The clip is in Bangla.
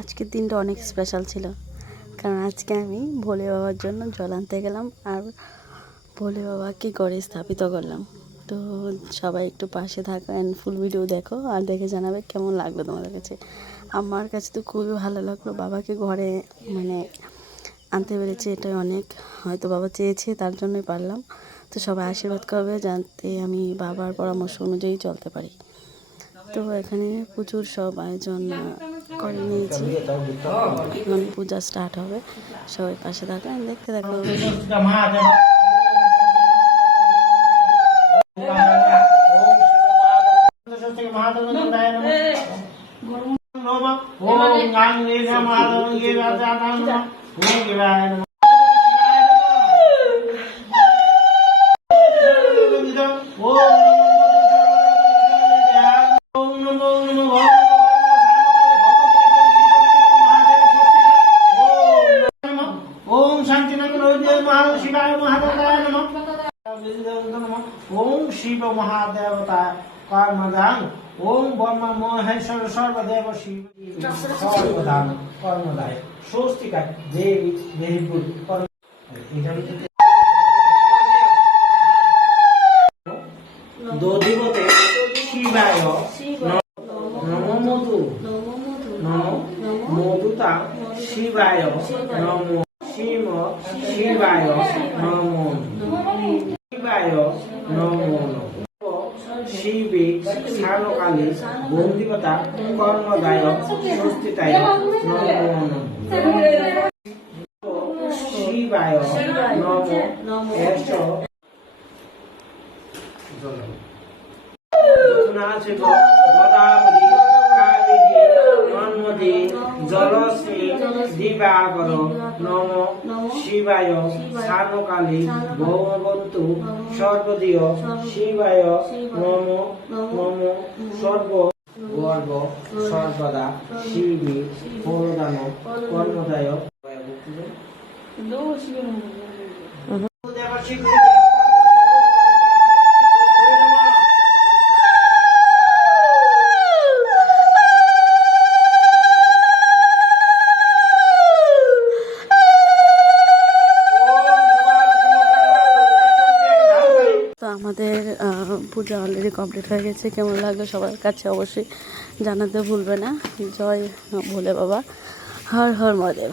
আজকের দিনটা অনেক স্পেশাল ছিল, কারণ আজকে আমি ভোলে বাবার জন্য জল আনতে গেলাম আর ভোলে বাবাকে গড়ে স্থাপিত করলাম। তো সবাই একটু পাশে থাকো অ্যান্ড ফুল ভিডিও দেখো আর দেখে জানাবে কেমন লাগলো তোমাদের কাছে। আমার কাছে তো খুবই ভালো লাগলো, বাবাকে ঘরে আনতে পেরেছি, এটাই অনেক। হয়তো বাবা চেয়েছে তার জন্যই পারলাম। তো সবাই আশীর্বাদ করবে যাতে আমি বাবার পরামর্শ অনুযায়ী চলতে পারি। তো এখানে প্রচুর সব আয়োজন করে নিয়েছি, এখন পূজা স্টার্ট হবে। সবাই পাশে থাকা দেখতে থাকো। ओम शिव महादेवता कर्मदान ओम ब्रह्म महेश्वर सर्वदेव शिव सर्वदान कर्मदाय स्वस्तिका देवी देवी दो दिवते शिवाय नमो मधु नमो मधुता शिवाय नमो शिव शिवाय नमो शिवाय नमो शिवे सानकाली बंदिवता कर्मदाय स्वस्तिताय नमो शिवाय नमो एष गोदावरी कावेरी नर्मदे जलश्री दिवाकर नमो शिवाय सानकाली भगवन्तु सर्वदीय शिवाय नमो नमो सर्व गर्भ सर्वदा शिवे फलदान कर्मदाय তো আমাদের পূজা অলরেডি কমপ্লিট হয়ে গেছে। কেমন লাগলো সবার কাছে অবশ্যই জানাতে ভুলবে না। জয় ভোলে বাবা, হর হর মহাদেব।